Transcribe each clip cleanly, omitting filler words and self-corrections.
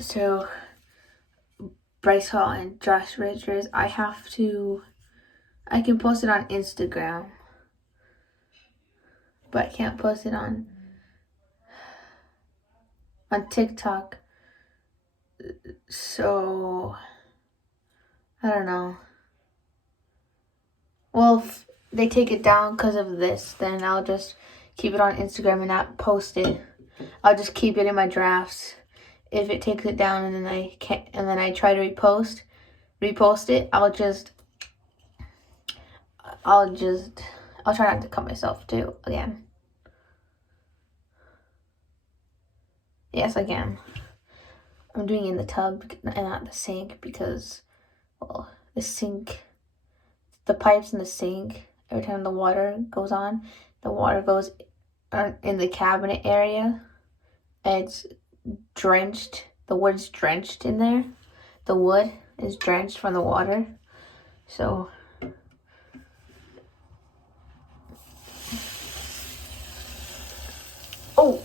So Bryce Hall and Josh Richards, I can post it on Instagram, but I can't post it on TikTok. So I don't know. Well, if they take it down because of this, then I'll just keep it on Instagram and not post it. I'll just keep it in my drafts. If it takes it down and then I can't, and then I try to repost it, I'll try not to cut myself too again. Yes, again. I'm doing it in the tub and not the sink because, well, the pipes in the sink, every time the water goes on, the water goes in the cabinet area, and it's drenched. The wood's drenched in there. The wood is drenched from the water. So, oh,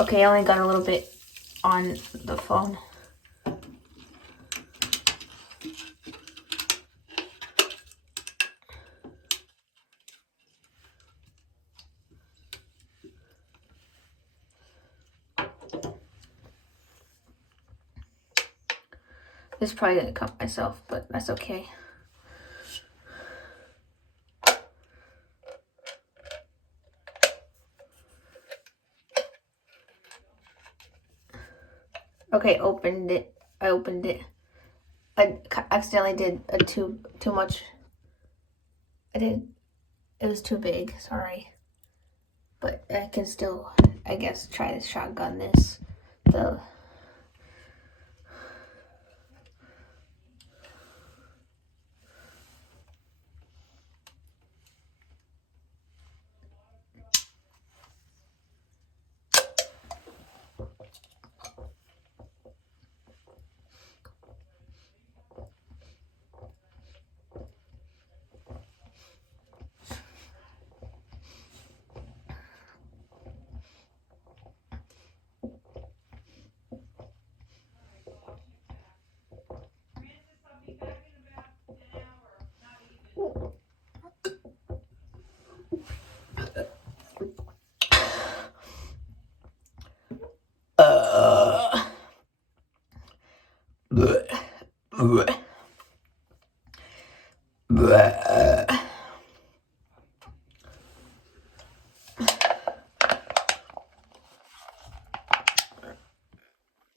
okay, I only got a little bit on the phone. This is probably gonna cut myself, but that's okay. Okay, opened it. I opened it. I accidentally did too much. It was too big, sorry. But I can still, I guess, try to shotgun this. Bleh.